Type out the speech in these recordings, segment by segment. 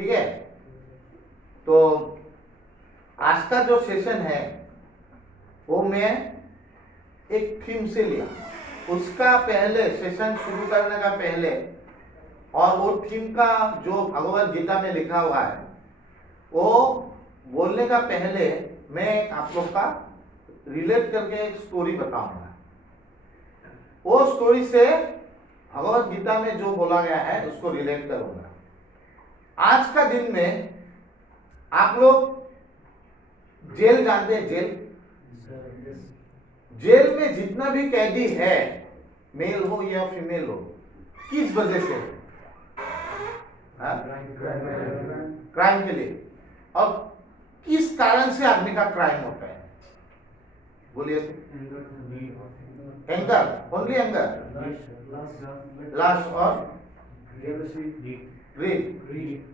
ठीक है। तो आज का जो सेशन है वो मैं एक थीम से लिया। उसका पहले सेशन शुरू करने का पहले और वो थीम का जो भगवत गीता में लिखा हुआ है वो बोलने का पहले मैं आप लोग का रिलेट करके एक स्टोरी बताऊंगा। वो स्टोरी से भगवत गीता में जो बोला गया है उसको रिलेट करूंगा। आज का दिन में आप लोग जेल जानते हैं? जेल में जितना भी कैदी है, मेल हो या फीमेल हो, किस वजह से? क्राइम के लिए। और किस कारण से आदमी का क्राइम होता है? बोलिए। एंगर, ओनली एंगर, लास्ट और ग्रीड।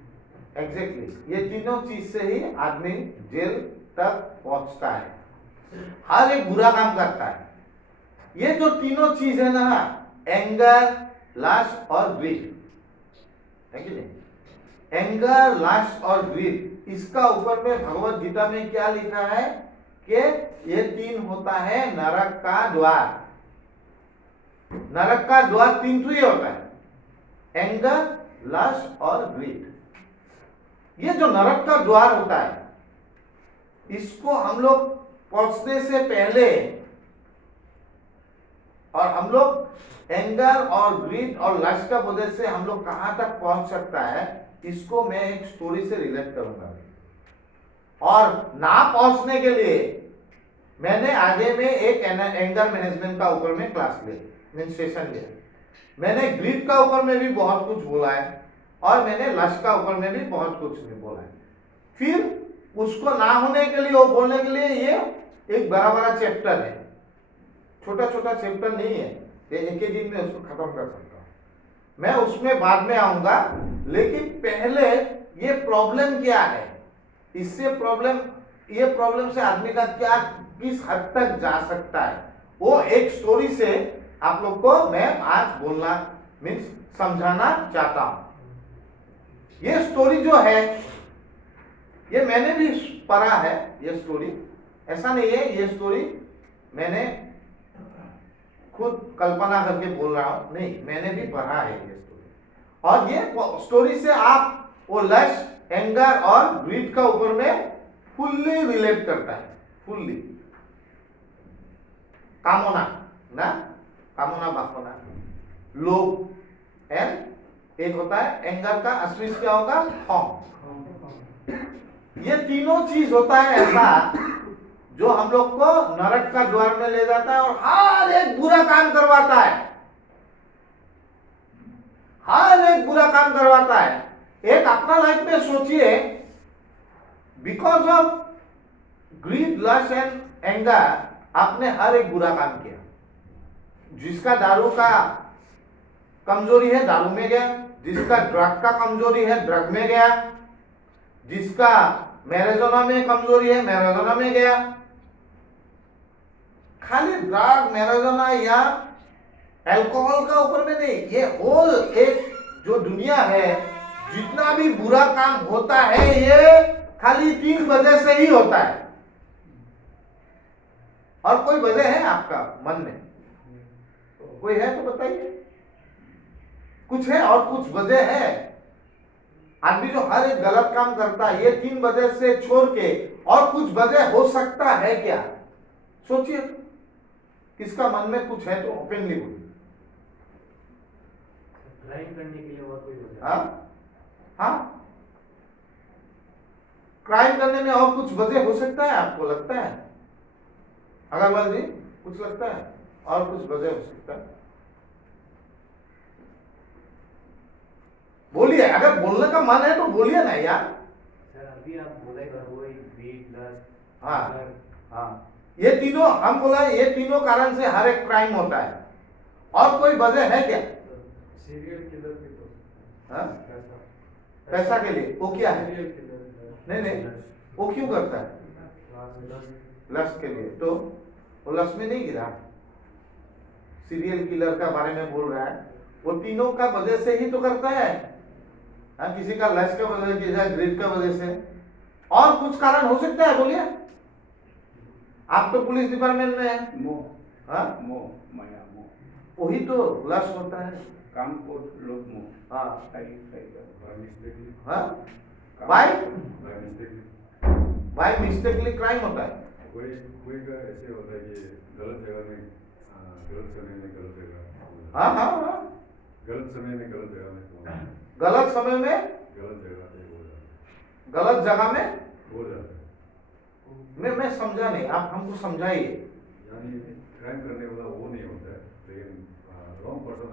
एग्जैक्टली, ये तीनों चीज से ही आदमी जेल तक पहुंचता है। हर एक बुरा काम करता है। ये जो तीनों चीज है ना, एंगर, लास्ट और ग्रीड, है कि नहीं? एंगर, लास्ट और ग्रीड, इसका ऊपर में भगवत गीता में क्या लिखा है कि ये तीन होता है नरक का द्वार। नरक का द्वार तीन तो ये होता है, एंगर, लस्ट और ग्रीड। ये जो नरक का द्वार होता है, इसको हम लोग पहुंचने से पहले, और हम लोग एंगर और ग्रीड और लस्ट का वजह से हम लोग कहां तक पहुंच सकता है, इसको मैं एक स्टोरी से रिलेट करूंगा। और ना पहुंचने के लिए मैंने आगे में एक एंगर मैनेजमेंट का ऊपर में क्लास लिया, सेशन लिया। मैंने ग्रीड का ऊपर में भी बहुत कुछ बोला है और मैंने लस्ट का ऊपर में भी बहुत कुछ नहीं बोला है। फिर उसको ना होने के लिए, वो बोलने के लिए ये एक बड़ा बड़ा चैप्टर है, छोटा छोटा चैप्टर नहीं है, ये एक ही दिन में उसको खत्म कर सकता हूं। मैं उसमें बाद में आऊंगा, लेकिन पहले ये प्रॉब्लम क्या है, इससे प्रॉब्लम, ये प्रॉब्लम से आदमी का क्या, किस हद तक जा सकता है, वो एक स्टोरी से आप लोग को मैं आज बोलना मीन्स समझाना चाहता हूं। ये स्टोरी जो है, ये मैंने भी पढ़ा है। ये स्टोरी ऐसा नहीं है, ये स्टोरी मैंने खुद कल्पना करके बोल रहा हूं, नहीं, मैंने भी पढ़ा है ये स्टोरी। और ये स्टोरी से आप वो लस्ट, एंगर और ग्रीड का ऊपर में फुल्ली रिलेट करता है, फुल्ली। कामना ना, कामना बापना, लोभ, एंड एक होता है एंगर का असली क्या होगा, थॉम। ये तीनों चीज होता है ऐसा जो हम लोग को नरक का द्वार में ले जाता है और हर एक बुरा काम करवाता है, हर एक बुरा काम करवाता है। एक अपना लाइफ में सोचिए, because of greed, lust and anger आपने हर एक बुरा काम किया। जिसका दारू का कमजोरी है, दारू में गया। जिसका ड्रग का कमजोरी है, ड्रग में गया। जिसका मैरिजुना में कमजोरी है, मैरिजुना में गया। खाली ड्रग, मैरिजुना या अल्कोहल का ऊपर में नहीं, ये होल एक जो दुनिया है, जितना भी बुरा काम होता है, ये खाली तीन वजह से ही होता है। और कोई वजह है आपका मन में? कोई है तो बताइए। कुछ है और कुछ वजह है? आदमी जो हर एक गलत काम करता है, ये तीन वजह से छोड़ के और कुछ वजह हो सकता है क्या? सोचिए, किसका मन में कुछ है तो ओपनली बोलिए। क्राइम करने के लिए और कोई वजह? हाँ, क्राइम करने में और कुछ वजह हो सकता है, आपको लगता है? अग्रवाल जी, कुछ लगता है और कुछ वजह हो सकता है? बोलिए, अगर बोलने का मन है तो बोलिए ना यार। सर अभी आप बोले वही ग्रीड, लस्ट, हाँ, ये तीनों हम बोला, ये तीनों कारण से हर एक क्राइम होता है। और कोई वजह है क्या? सीरियल किलर भी तो। हाँ? पैसा के लिए? वो क्या है? नहीं, वो क्यों करता है? लस्ट के लिए। तो वो लस्ट में नहीं गिरा, सीरियल किलर का बारे में बोल रहा है, वो तीनों का वजह से ही तो करता है। हाँ, किसी का लक्ष्य का वजह, किसी का ग्रीड का वजह से, और कुछ कारण हो सकता है, बोलिए। आप तो पुलिस डिपार्टमेंट में है। मोह, हाँ, मोह, माया, मोह, वही तो लक्ष्य होता है। काम को लोग मोह, हाँ सही सही हाँ, काम- by by mistake। By mistakenly crime होता है। कोई कोई का ऐसे होता है कि गलत जगह में गलत समय में गलत जगह, हाँ हाँ हाँ, गलत समय में गलत जगह में पहुंच, गलत समय में गलत जगह पे हो जाता गलत जगह में। है, हो जाता है। मैं समझा नहीं, आप हमको समझाइए। यानी क्राइम करने वाला वो नहीं होता है, लेकिन रॉन्ग पर्सन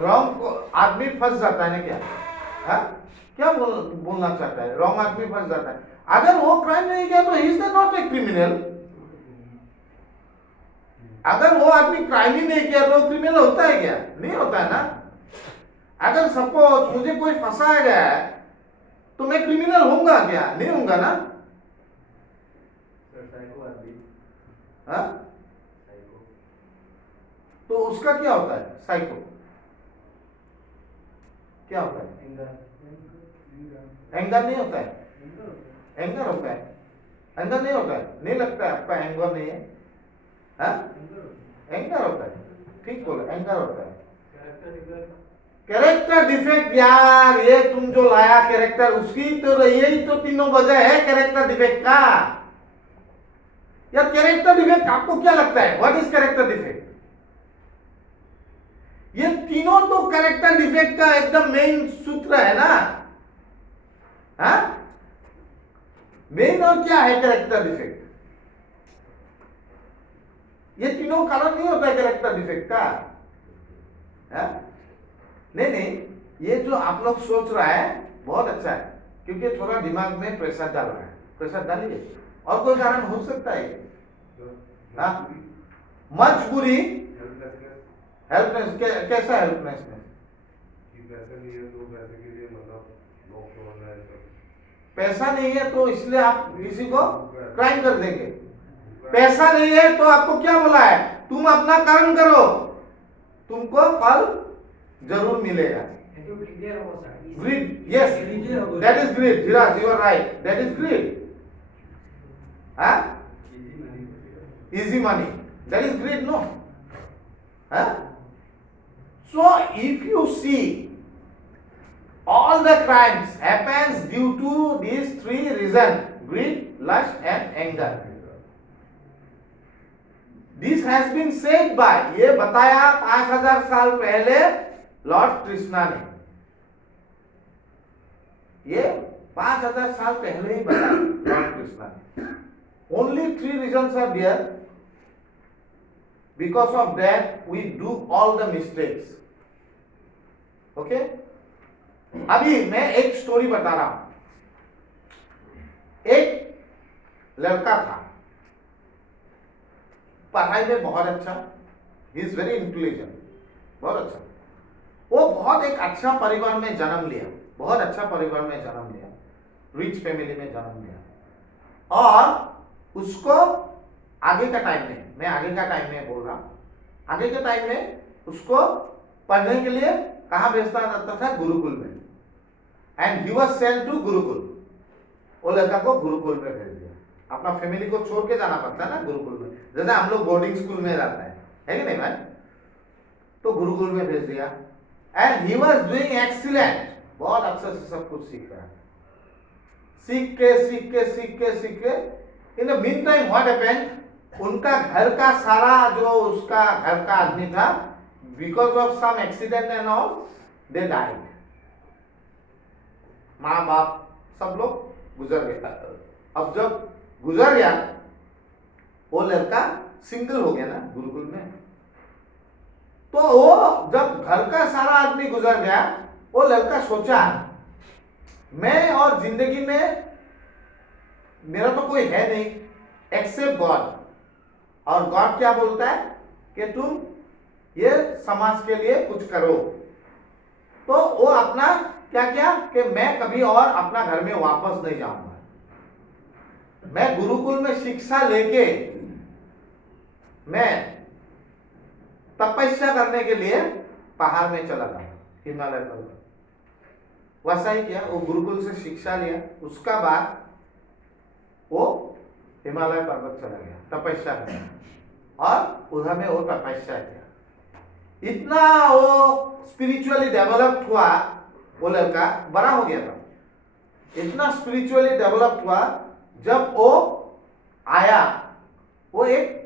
रॉन्ग को आदमी फंस जाता है ना, क्या? हाँ, क्या बोलना चाहता है? रॉन्ग आदमी फंस जाता है। अगर वो क्राइम नहीं किया तो he is not a criminal. अगर वो आदमी क्राइम ही नहीं किया तो क्रिमिनल होता है क्या? नहीं होता है ना। अगर सपोज मुझे कोई फंसाया गया है तो मैं क्रिमिनल होऊंगा क्या? नहीं होऊंगा ना। सर साइको आदमी, हाँ, साइको, तो उसका क्या होता है? साइको क्या होता है? एंगर, एंगर नहीं होता है। एंगर होता है। एंगर नहीं होता है। नहीं लगता है आपका एंगर नहीं है? हाँ, एंगर होता है। ठीक बोला, एंगर होता है। कैरेक्टर डिफेक्ट यार, ये तुम जो लाया कैरेक्टर, उसकी तो यही तो तीनों वजह है कैरेक्टर डिफेक्ट का। यार कैरेक्टर डिफेक्ट आपको क्या लगता है? What is character defect? ये तीनों तो कैरेक्टर डिफेक्ट का एकदम मेन सूत्र है ना। हाँ, मेन और क्या है कैरेक्टर डिफेक्ट? ये तीनों कारण नहीं होता है कैरेक्टर डिफेक्ट का। हाँ? नहीं नहीं, ये जो आप लोग सोच रहा है बहुत अच्छा है, क्योंकि थोड़ा दिमाग में प्रेशर डाल रहा है। प्रेशर डालिए। और कोई कारण हो सकता है? हाँ, मजबूरी, हेल्पलेसनेस, हेल्पनेस। कैसा हेल्पनेसनेस? कि पैसे नहीं है तो पैसे के लिए मतलब लोग तोड़ना है सब। पैसा नहीं है तो इसलिए आप किसी को क्राइम कर देंगे। पैसा नहीं है तो आपको क्या बोला है? तुम अपना कर्म करो, तुमको फल जरूर मिलेगा। Greed, yes, that is greed. Dhiraj, you are right. That is greed. Huh? Easy money. That is greed, no? Huh? So if you see, all the crimes happens due to these three reasons: greed, lust, and anger. This has been said by, ये बताया 5000 साल पहले Lord Krishna ने। ये 5000 साल पहले ही बताया Lord Krishna ने। Only 3 reasons are there. Because of that we do all the mistakes. Okay? अभी मैं एक स्टोरी बता रहा हूं। एक लड़का था, पढ़ाई में बहुत अच्छा, ही इज वेरी इंटेलिजेंट, बहुत अच्छा। वो बहुत एक अच्छा परिवार में जन्म लिया, बहुत अच्छा परिवार में जन्म लिया, रिच फैमिली में जन्म लिया। और उसको आगे का टाइम में, मैं आगे का टाइम में बोल रहा हूं, आगे के टाइम में उसको पढ़ने के लिए कहां भेजता जाता था? गुरुकुल में। And he was sent to gurukul. वो लड़का को गुरुकुल में भेज दिया। अपना फैमिली को छोड़ के जाना पड़ता है ना गुरुकुल में, जैसे हम लोग बोर्डिंग स्कूल में रहता है कि नहीं भाई? तो गुरुकुल में भेज दिया। And he was doing excellent, बहुत अच्छे से सब कुछ सीख रहा है। सीख के in the mean time what happened, उनका घर का सारा जो उसका घर का आदमी था, because of some accident and all they died. माँ बाप सब लोग गुजर गए। अब जब गुजर गया, वो लड़का सिंगल हो गया ना गुरुकुल में। तो वो जब घर का सारा आदमी गुजर गया, वो लड़का सोचा मैं और जिंदगी में मेरा तो कोई है नहीं एक्सेप्ट गॉड। और गॉड क्या बोलता है कि तुम ये समाज के लिए कुछ करो। तो वो अपना क्या किया कि मैं कभी और अपना घर में वापस नहीं जाऊंगा, मैं गुरुकुल में शिक्षा लेके मैं तपस्या करने के लिए पहाड़ में चला गया, हिमालय पर्वत। वैसा ही किया, वो गुरुकुल से शिक्षा लिया, उसका बाद वो हिमालय पर्वत चला गया तपस्या करने, और उधर में वो तपस्या किया। इतना वो स्पिरिचुअली डेवलप्ड हुआ, वो लड़का बड़ा हो गया था, इतना स्पिरिचुअली डेवलप्ड हुआ, जब वो आया, वो एक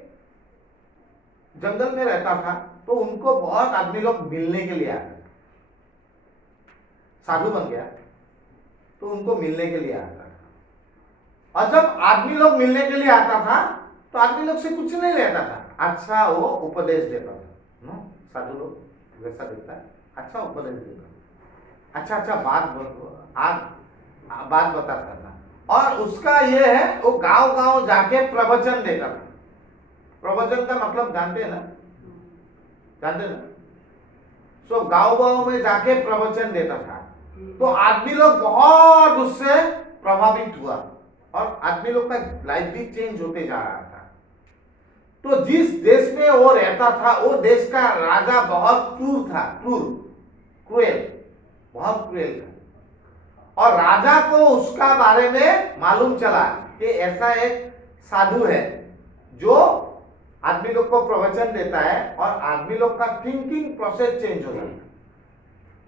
जंगल में रहता था, तो उनको बहुत आदमी लोग मिलने के लिए आते थे, साधु बन गया तो उनको मिलने के लिए आता था। और जब आदमी लोग मिलने के लिए आता था तो आदमी लोग से कुछ नहीं लेता था, अच्छा वो उपदेश देता था। साधु लोग वैसा देता है, अच्छा उपदेश देता था, अच्छा अच्छा बात बताता था। और उसका ये है, वो गांव गांव जाके प्रवचन देता था। प्रवचन का मतलब जानते हैं ना, जानते ना? सो गांव गांव में जाके प्रवचन देता था, तो आदमी लोग बहुत उससे प्रभावित हुआ, और आदमी लोग का लाइफ भी चेंज होते जा रहा था। तो जिस देश में वो रहता था, वो देश का राजा बहुत क्रूर था, क्रूएल, बहुत क्रूएल था। और राजा को उसका बारे में मालूम चला कि ऐसा एक साधु है जो आदमी लोग को प्रवचन देता है, और आदमी लोग का थिंकिंग प्रोसेस चेंज हो जाता है।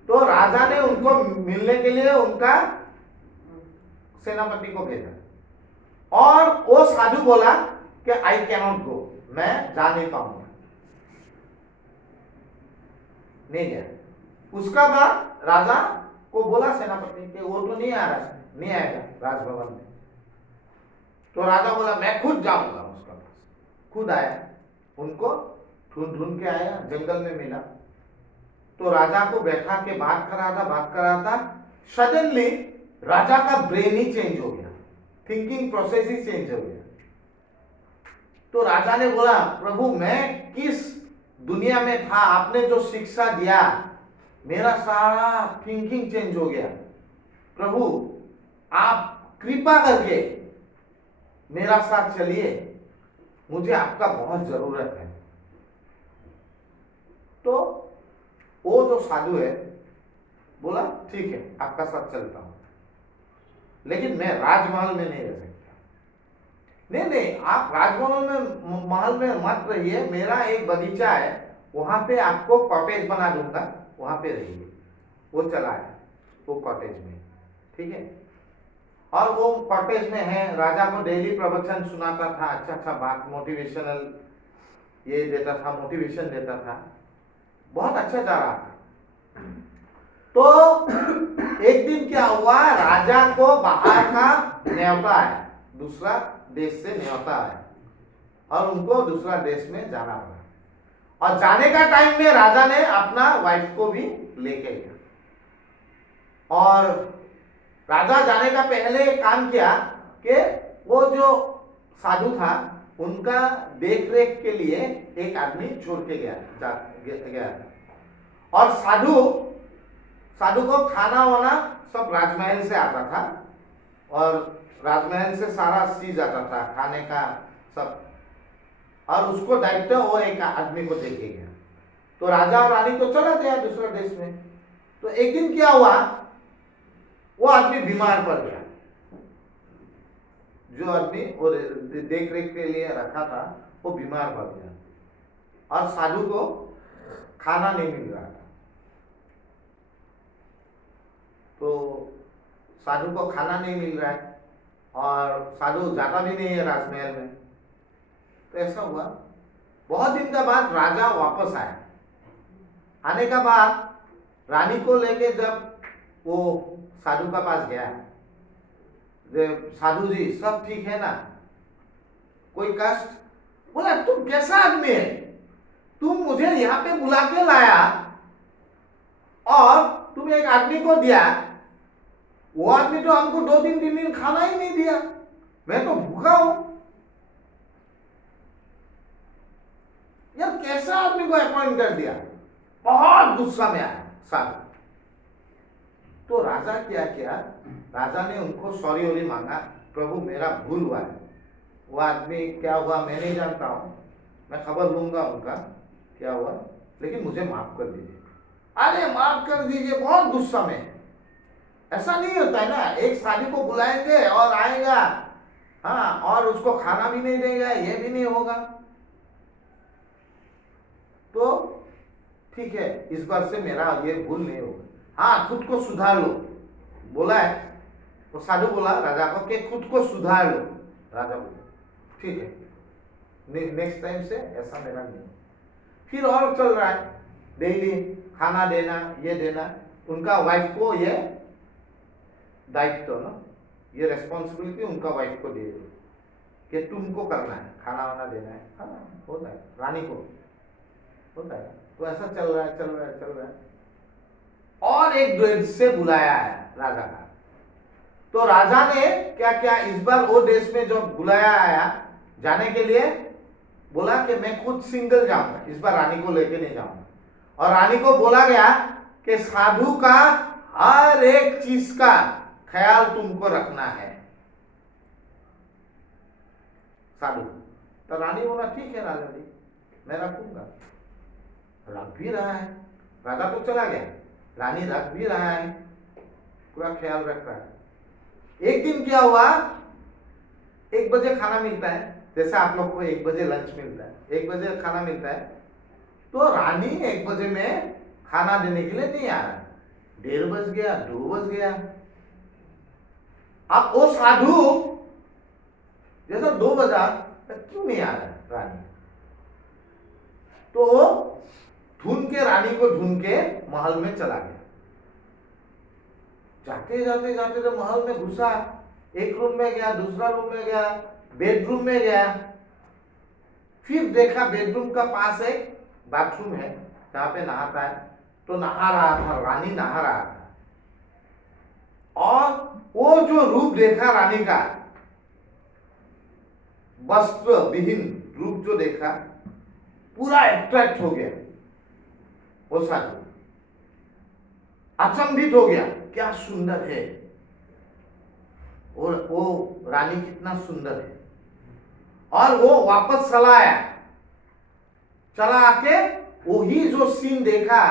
तो राजा ने उनको मिलने के लिए उनका सेनापति को भेजा, और वो साधु बोला कि आई कैनॉट गो, मैं जा नहीं पाऊंगा, नहीं गया। उसका बाद राजा को बोला सेनापति कि वो तो नहीं आ रहा है, नहीं आएगा राजभवन में। तो राजा बोला मैं खुद जाऊंगा उसका पास, खुद आया, उनको ढूंढ ढूंढ के आया, जंगल में मिला। तो राजा को बैठा के बात कर रहा था, सडनली राजा का ब्रेन ही चेंज हो गया, थिंकिंग प्रोसेस ही चेंज हो गया। तो राजा ने बोला प्रभु मैं किस दुनिया में था, आपने जो शिक्षा दिया मेरा सारा थिंकिंग चेंज हो गया, प्रभु आप कृपा करके मेरा साथ चलिए, मुझे आपका बहुत जरूरत है। तो वो जो साधु है बोला ठीक है आपका साथ चलता हूं, लेकिन मैं राजमहल में नहीं रह सकता। नहीं आप राजमहल महल में मत रहिए, मेरा एक बगीचा है, वहां पे आपको कॉटेज बना दूंगा, वहां पे रहिए। वो चला है वो कॉटेज में, ठीक है। और वो कॉटेज में है, राजा को डेली प्रवचन सुनाता था, अच्छा बात मोटिवेशनल ये देता था, मोटिवेशन देता था, बहुत अच्छा जा रहा था। तो एक दिन क्या हुआ, राजा को बाहर का न्योता है, दूसरा देश से न्योता है, और उनको दूसरा देश में जाना पड़ा। और जाने का टाइम में राजा ने अपना वाइफ को भी लेके गया, और राजा जाने का पहले काम किया कि वो जो साधु था उनका देख रेख के लिए एक आदमी छोड़ के गया। और साधु को खाना वाना सब राजमहल से आता था, और राजमहल से सारा चीज आता था, खाने का सब, और उसको दायित्व वो एक आदमी को देके गया। तो राजा और रानी तो चला गया दूसरा देश में। तो एक दिन क्या हुआ, वो आदमी बीमार पड़ गया, जो आदमी वो देख रेख के लिए रखा था वो बीमार पड़ गया, और साधु को खाना नहीं मिल रहा था। तो साधु को खाना नहीं मिल रहा है, और साधु जाता भी नहीं है राजमहल में। तो ऐसा हुआ, बहुत दिन का बाद राजा वापस आया। आने का बाद रानी को लेके जब वो साधु का पास गया, साधु जी सब ठीक है ना, कोई कष्ट? बोला तुम कैसा आदमी है, तुम मुझे यहाँ पे बुला के लाया और तुम एक आदमी को दिया, वो आदमी तो हमको 2-3 दिन खाना ही नहीं दिया, मैं तो भूखा हूं। यार कैसा आदमी को अपॉइंट कर दिया, बहुत गुस्सा में आया साधु। तो राजा क्या किया, राजा ने उनको सॉरी वॉरी मांगा, प्रभु मेरा भूल हुआ है, वो आदमी क्या हुआ मैं नहीं जानता हूं, मैं खबर लूंगा उनका क्या हुआ, लेकिन मुझे माफ कर दीजिए। अरे माफ कर दीजिए, बहुत गुस्सा में, ऐसा नहीं होता है ना, एक शादी को बुलाएंगे और आएगा, हाँ, और उसको खाना भी नहीं देगा, ये भी नहीं होगा। तो ठीक है, इस बार से मेरा ये भूल नहीं होगा। हाँ, खुद को सुधार लो, बोला है वो साधु, बोला राजा को कि खुद को सुधार लो। राजा बोला ठीक है, नेक्स्ट टाइम से ऐसा मेरा नहीं हो। फिर और चल रहा है, डेली खाना देना, ये देना, उनका वाइफ को ये दायित्व ना, ये रेस्पॉन्सिबिलिटी उनका वाइफ को दे दो कि तुमको करना है, खाना वाना देना है। हाँ, होता है, रानी को होता है। तो ऐसा चल रहा है, चल रहा है, चल रहा है। और एक देश से बुलाया है राजा का। तो राजा ने क्या क्या, इस बार वो देश में जो बुलाया आया जाने के लिए, बोला कि मैं खुद सिंगल जाऊंगा, इस बार रानी को लेके नहीं जाऊंगा। और रानी को बोला गया कि साधु का हर एक चीज का ख्याल तुमको रखना है, साधु। तो रानी बोला ठीक है राजा जी, मैं रखूंगा। रख भी रहा है, राजा तो चला गया, रानी रख भी रहा है, पूरा ख्याल रख रहा है। एक दिन क्या हुआ, 1 बजे खाना मिलता है, जैसे आप लोग को 1 बजे लंच मिलता है, 1 बजे खाना मिलता है। तो रानी 1 बजे में खाना देने के लिए नहीं आ रहा, 1:30 बज गया, 2 बज गया। अब वो साधु जैसा 2 बजा, क्यों नहीं आ रहा रानी? तो वो ढूंढ के, रानी को ढूंढ के महल में चला गया। जाते जाते जाते तो महल में घुसा, एक रूम में गया, दूसरा रूम में गया, बेडरूम में गया। फिर देखा बेडरूम का पास एक बाथरूम है जहां पे नहाता है, तो नहा रहा था, रानी नहा रहा था। और वो जो रूप देखा रानी का, वस्त्र विहीन रूप जो देखा, पूरा अट्रैक्ट हो गया वो साधु, अचंभित हो गया, क्या सुंदर है, और वो रानी कितना सुंदर है। और वो वापस चला आया, चला आके वही जो सीन देखा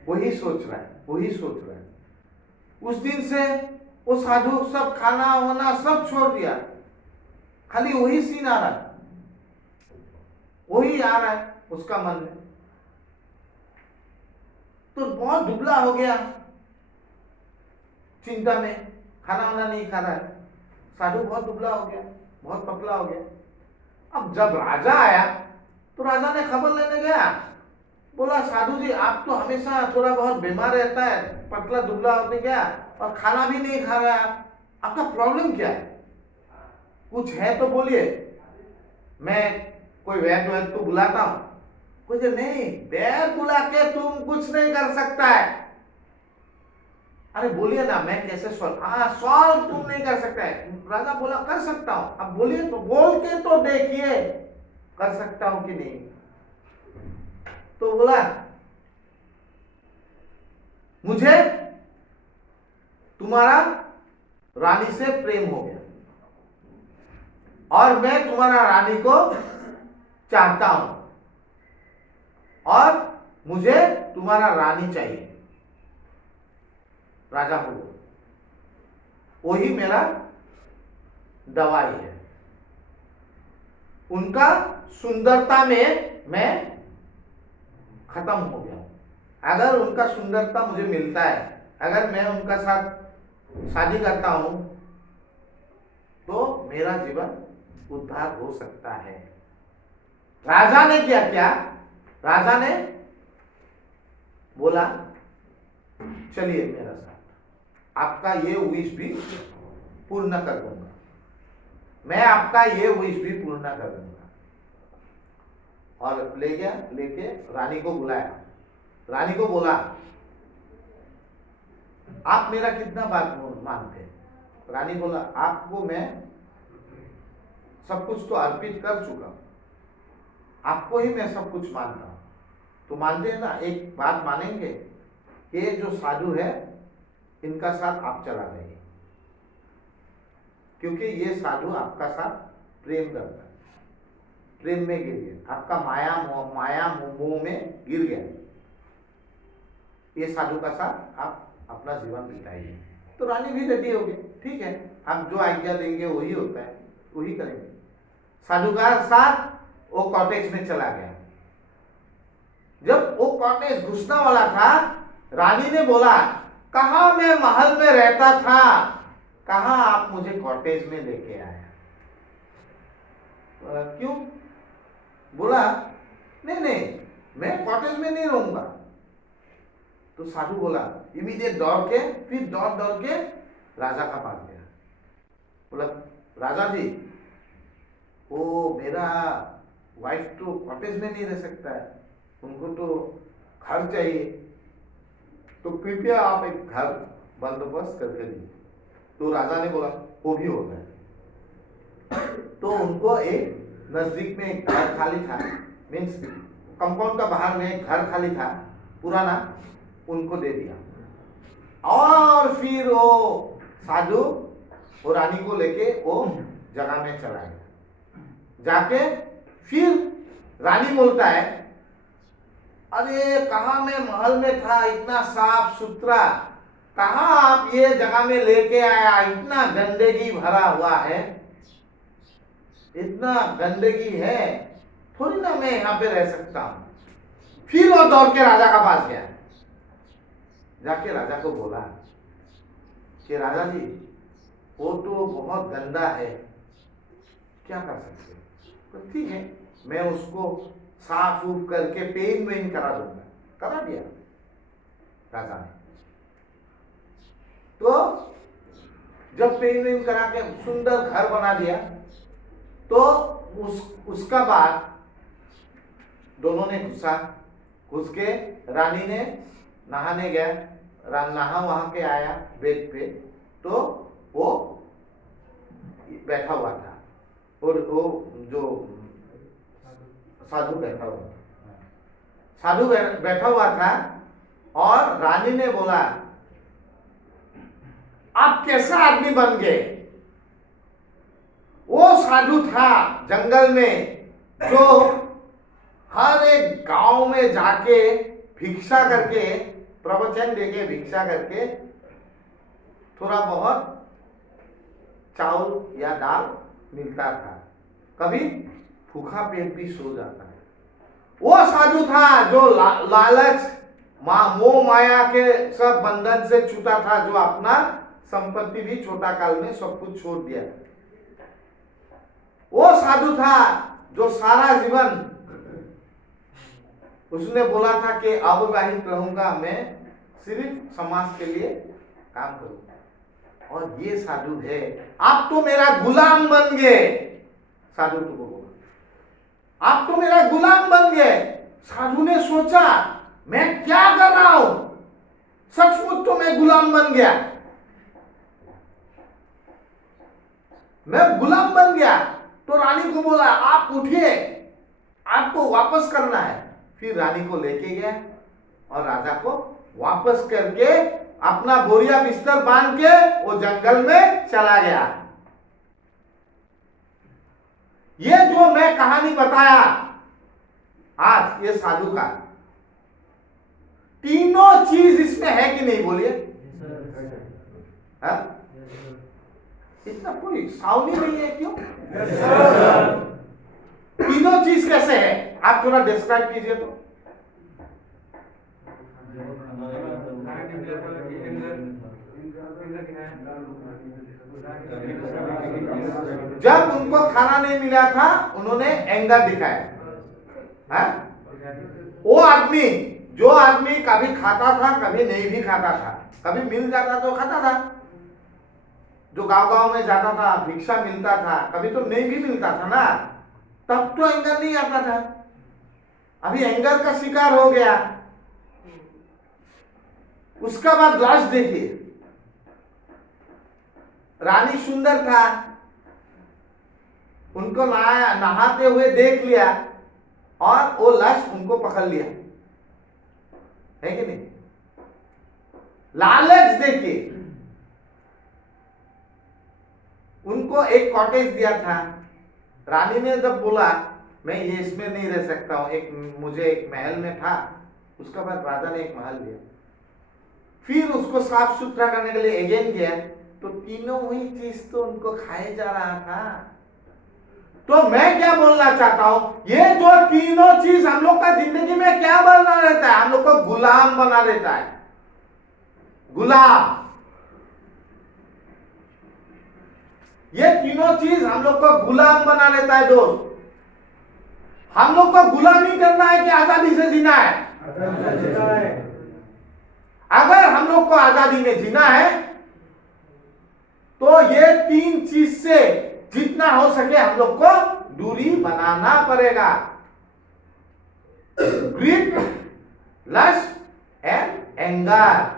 वही सोच रहा है, वही सोच रहा है। उस दिन से वो साधु सब खाना वाना सब छोड़ दिया, खाली वही सीन आ रहा है, वही आ रहा है उसका मन में। तो बहुत दुबला हो गया, चिंता में, खाना वाना नहीं खा रहा है, साधु बहुत दुबला हो गया, बहुत पतला हो गया। अब जब राजा आया तो राजा ने खबर लेने गया, बोला साधु जी आप तो हमेशा थोड़ा बहुत बीमार रहता है, पतला दुबला होते गया, और खाना भी नहीं खा रहा है, आपका प्रॉब्लम क्या है? कुछ है तो बोलिए, मैं कोई वैद्य को बुलाता हूं। कुछ नहीं, वैद्य बुला के तुम कुछ नहीं कर सकता है। अरे बोलिए ना, मैं कैसे सॉल्व, हाँ सॉल्व तुम नहीं कर सकता है। राजा बोला कर सकता हूं, अब बोलिए तो, बोल के तो देखिए कर सकता हूं कि नहीं। तो बोला मुझे तुम्हारा रानी से प्रेम हो गया, और मैं तुम्हारा रानी को चाहता हूं, और मुझे तुम्हारा रानी चाहिए। राजा बोलो वही मेरा दवाई है। उनका सुंदरता में मैं खत्म हो गया हूं। अगर उनका सुंदरता मुझे मिलता है, अगर मैं उनका साथ शादी करता हूं, तो मेरा जीवन उद्धार हो सकता है। राजा ने क्या किया? राजा ने बोला चलिए मेरा साथ, आपका ये विश भी पूर्ण कर दूंगा, मैं आपका ये विश भी पूर्ण कर दूंगा। और ले गया, लेके रानी को बुलाया, रानी को बोला आप मेरा कितना बात मानते हैं? रानी बोला आपको मैं सब कुछ तो अर्पित कर चुका हूं, आपको ही मैं सब कुछ मानता हूं। तो मानते हैं ना, एक बात मानेंगे कि ये जो साधु है इनका साथ आप चला जाइए, क्योंकि ये साधु आपका साथ प्रेम करता है, प्रेम में गिर गया, आपका माया मोह में गिर गया। ये साधु का साथ आप अपना जीवन बिताइए। तो रानी भी रेडी हो गई, ठीक है आप जो आज्ञा देंगे वही होता है, वही करेंगे। साधु का साथ वो कॉटेज में चला गया। जब वो कॉटेज घुसने वाला था, रानी ने बोला कहा मैं महल में रहता था, कहा आप मुझे कॉटेज में लेके आए? क्यों? बोला नहीं नहीं मैं कॉटेज में नहीं रहूंगा। तो साधु बोला इमीडिएट दौड़ के, फिर दौड़ के राजा का पास गया। बोला राजा जी वो मेरा वाइफ तो कॉटेज में नहीं रह सकता है, उनको तो घर चाहिए, तो कृपया आप एक घर बंदोबस्त करके दीजिए। तो राजा ने बोला वो भी होता है। तो उनको एक नजदीक में एक घर खाली था, मीन्स कंपाउंड का बाहर में एक घर खाली था पुराना, उनको दे दिया। और फिर वो साधु वो रानी को लेके वो जगह में चला गया। जाके फिर रानी बोलता है अरे कहा मैं महल में था, इतना साफ सुथरा, कहा आप ये जगह में लेके आया, इतना गंदगी भरा हुआ है, इतना गंदगी है, थोड़ी ना मैं यहाँ पे रह सकता हूं। फिर वो दौड़ के राजा का पास गया, जाके राजा को बोला कि राजा जी वो तो बहुत गंदा है, क्या कर सकते? तो ठीक है मैं उसको साफ उफ करके पेन वेन करा दूंगा। करा दिया राजा ने। तो जब पेन वेन करा के सुंदर घर बना दिया, तो उसका बाद दोनों ने घुस के रानी ने नहाने गया, नहा वहां के आया बेड पे, तो वो बैठा हुआ था और वो जो साधु बैठा हुआ था, साधु बैठा हुआ था। और रानी ने बोला आप कैसा आदमी बन गए? वो साधु था जंगल में जो हर एक गांव में जाके भिक्षा करके, प्रवचन देके भिक्षा करके थोड़ा बहुत चावल या दाल मिलता था, कभी भूखा पेट भी सो जाता है। वो साधु था जो लालच मोह माया के सब बंधन से छूटा था, जो अपना संपत्ति भी छोटा काल में सब कुछ छोड़ दिया। वो साधु था जो सारा जीवन उसने बोला था कि अविवाहित रहूंगा, मैं सिर्फ समाज के लिए काम करूंगा। और ये साधु है, आप तो मेरा गुलाम बन गए। साधु को बोला आप तो मेरा गुलाम बन गए। साधु ने सोचा मैं क्या कर रहा हूं, सचमुच तो मैं गुलाम बन गया, मैं गुलाम बन गया। तो रानी को बोला आप उठिए, आपको वापस करना है। फिर रानी को लेके गया और राजा को वापस करके अपना बोरिया बिस्तर बांध के वो जंगल में चला गया। ये जो मैं कहानी बताया आज, ये साधु का, तीनों चीज इसमें है कि नहीं बोलिए? इतना कोई सावनी नहीं है क्यों? तीनों चीज कैसे है आप थोड़ा डिस्क्राइब कीजिए। तो जब उनको खाना नहीं मिला था उन्होंने एंगर दिखाया। वो आदमी जो आदमी कभी खाता था कभी नहीं भी खाता था, कभी मिल जाता तो खाता था, जो गांव-गांव में जाता था भिक्षा मिलता था, कभी तो नहीं भी मिलता था ना, तब तो एंगर नहीं आता था। अभी एंगर का शिकार हो गया। उसका बाद लाश देखिए, रानी सुंदर था, उनको नहाते हुए देख लिया और वो लाश उनको पकड़ लिया, है कि नहीं? लालच देखिए, उनको एक कॉटेज दिया था। रानी ने जब बोला मैं ये इसमें नहीं रह सकता हूं, मुझे एक महल में था, उसका बाद राजा ने एक महल दिया। फिर उसको साफ सुथरा करने के लिए अगेन गया, तो तीनों वही चीज तो उनको खाए जा रहा था। तो मैं क्या बोलना चाहता हूं, ये जो तीनों चीज हम लोग का जिंदगी में क्या बना रहता है, हम लोग को गुलाम बना देता है। गुलाम, ये तीनों चीज हम लोग को गुलाम बना देता है दोस्त। हम लोग को गुलामी करना है कि आजादी से जीना है? अगर हम लोग को आजादी में जीना है तो ये तीन चीज से जितना हो सके हम लोग को दूरी बनाना पड़ेगा। Greed, lust and anger.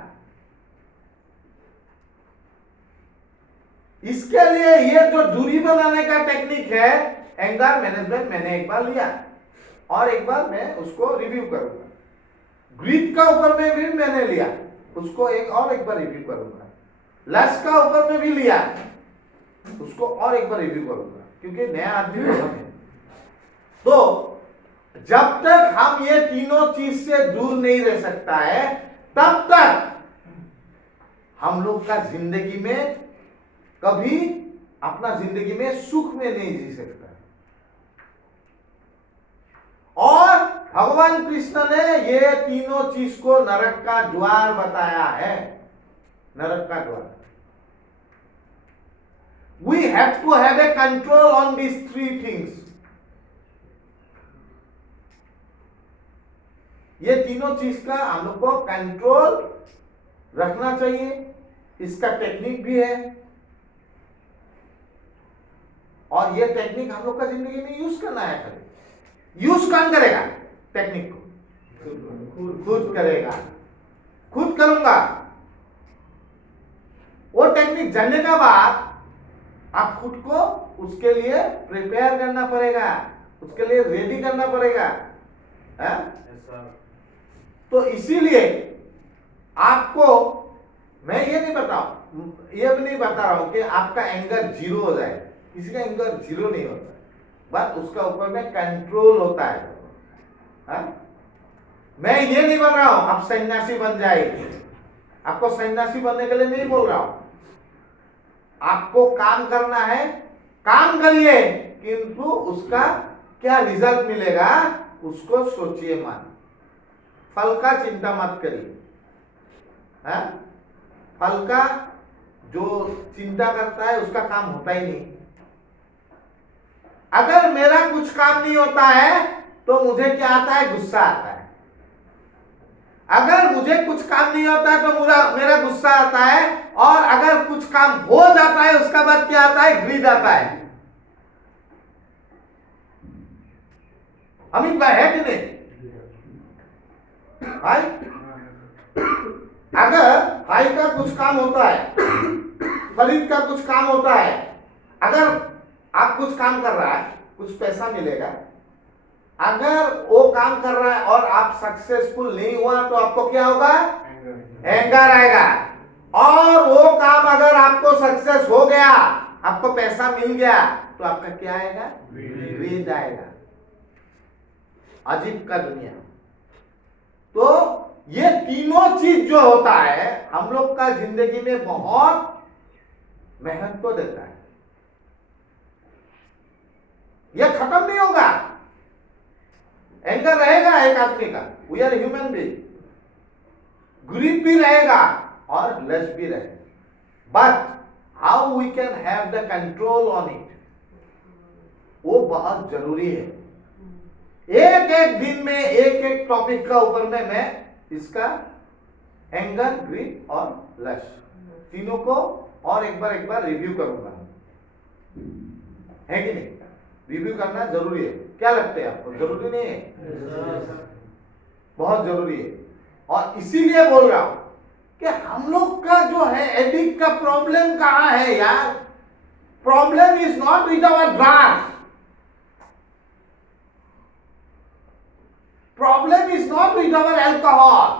इसके लिए ये जो दूरी बनाने का टेक्निक है, एंगर मैनेजमेंट, मैंने एक बार लिया और एक बार मैं उसको रिव्यू करूंगा। ग्रीड का ऊपर में भी मैंने लिया, उसको एक बार रिव्यू करूंगा। लस्ट का ऊपर में भी लिया, उसको और एक बार रिव्यू करूंगा, क्योंकि नया आदमी है। तो जब तक हम ये तीनों चीज से दूर नहीं रह सकता है, तब तक हम लोग का जिंदगी में कभी अपना जिंदगी में सुख में नहीं जी सकता। और भगवान कृष्ण ने ये तीनों चीज को नरक का द्वार बताया है। नरक का द्वार। We have to have a control on these three things. ये तीनों चीज का हम लोग को कंट्रोल रखना चाहिए। इसका टेक्निक भी है और ये टेक्निक हम लोग का जिंदगी में यूज करना है। खाली यूज कौन करेगा? टेक्निक को खुद करेगा, खुद करूंगा। वो टेक्निक जानने के बाद आप खुद को उसके लिए प्रिपेयर करना पड़ेगा, उसके लिए रेडी करना पड़ेगा। तो इसीलिए आपको मैं ये नहीं बता रहा हूं कि आपका एंगर जीरो हो जाए। किसी का एंगर जीरो नहीं होता, बस उसका ऊपर में कंट्रोल होता है। मैं ये नहीं बोल रहा हूं आप सन्यासी बन जाइए। आपको सन्यासी बनने के लिए नहीं बोल रहा हूं। आपको काम करना है, काम करिए, किंतु उसका क्या रिजल्ट मिलेगा उसको सोचिए मत। फल का चिंता मत करिए। फल का जो चिंता करता है उसका काम होता ही नहीं। अगर मेरा कुछ काम नहीं होता है तो मुझे क्या आता है? गुस्सा आता है। अगर मुझे कुछ काम नहीं होता है तो मेरा गुस्सा आता है, और अगर कुछ काम हो जाता है उसका बाद क्या आता है? ग्रीड आता है। अमित भाई है कि नहीं भाई? अगर भाई का कुछ काम होता है, फरीद का कुछ काम होता है, अगर आप कुछ काम कर रहा है कुछ पैसा मिलेगा। अगर वो काम कर रहा है और आप सक्सेसफुल नहीं हुआ तो आपको क्या होगा? एंगर आएगा। और वो काम अगर आपको सक्सेस हो गया, आपको पैसा मिल गया, तो आपका क्या आएगा? ग्रीड आएगा। अजीब का दुनिया। तो ये तीनों चीज जो होता है हम लोग का जिंदगी में बहुत मेहनत तो देता है। ये खत्म नहीं होगा। एंगर रहेगा एक आदमी का, we are human being. Greed भी रहेगा और लस्ट भी रहेगा, but how we can have the control on it, वो बहुत जरूरी है। एक एक दिन में एक एक टॉपिक का ऊपर में मैं इसका एंगर, ग्रीड और लस्ट तीनों को और एक बार रिव्यू करूंगा। है कि नहीं? रिव्यू करना जरूरी है। क्या लगता है आपको? जरूरी नहीं है? बहुत जरूरी है। और इसीलिए बोल रहा हूं कि हम लोग का जो है एडिक्ट का प्रॉब्लम कहां है यार? Problem is not with our drug, problem is not with our alcohol,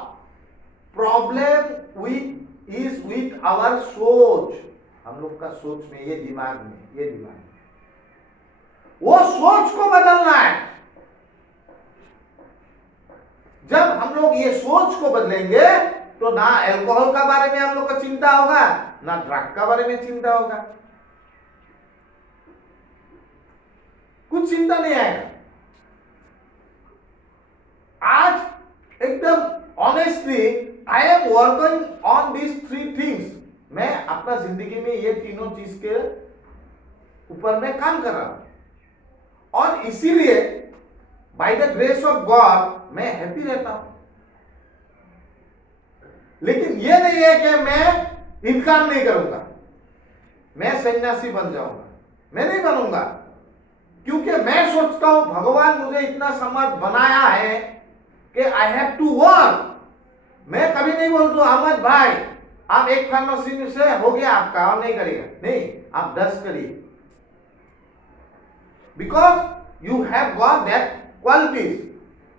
problem is with our सोच। हम लोग का सोच में, ये दिमाग में, वो सोच को बदलना है। जब हम लोग ये सोच को बदलेंगे तो ना अल्कोहल का बारे में हम लोग को चिंता होगा, ना ड्रग का बारे में चिंता होगा, कुछ चिंता नहीं आएगा। आज एकदम honestly I am working on this 3 things. मैं अपना जिंदगी में ये तीनों चीज के ऊपर मैं काम कर रहा हूं और इसीलिए by the grace of God मैं हैप्पी रहता हूं। लेकिन ये नहीं है कि मैं इनकार नहीं करूंगा, मैं सन्यासी बन जाऊंगा, मैं नहीं बनूंगा, क्योंकि मैं सोचता हूं भगवान मुझे इतना समर्थ बनाया है कि आई हैव टू वर्क। मैं कभी नहीं बोलता अहमद भाई आप एक फार्मेसी से हो गया आपका और नहीं करिएगा, नहीं, आप 10 करिए, because you have got that qualities.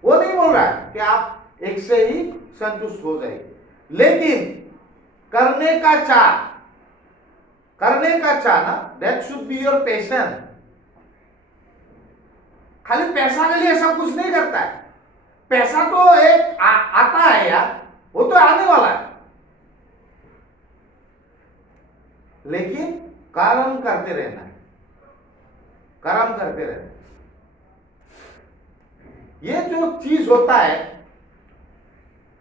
वो नहीं बोल रहा है कि आप एक से ही संतुष्ट हो जाइए, लेकिन करने का चाह ना, that should be your passion. खाली पैसा के लिए सब कुछ नहीं करता है, पैसा तो एक आता है यार, वो तो आने वाला है, लेकिन कर्म करते रहना है, कर्म करते रहना। ये जो चीज होता है,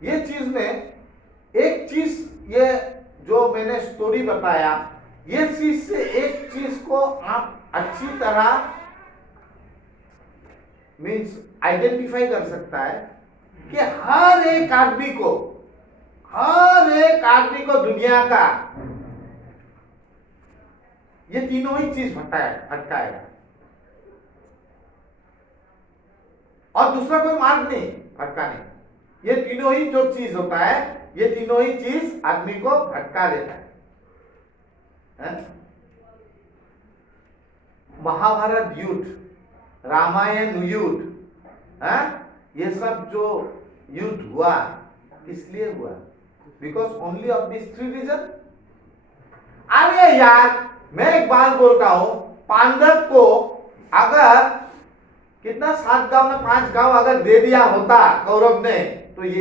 ये चीज में एक चीज, ये जो मैंने स्टोरी बताया, ये चीज से एक चीज को आप अच्छी तरह मीन्स आइडेंटिफाई कर सकता है कि हर एक आदमी को दुनिया का ये तीनों ही चीज भटकाएगा और दूसरा कोई मार्ग नहीं भटकाने। ये तीनों ही जो चीज होता है, ये तीनों ही चीज आदमी को भटका देता है? महाभारत युद्ध, रामायण युद्ध, ये सब जो युद्ध हुआ इसलिए हुआ because only of this 3 reason. अरे यार मैं एक बात बोलता हूं, पांडव को अगर कितना 7 गांव में 5 गांव अगर दे दिया होता कौरव ने, तो ये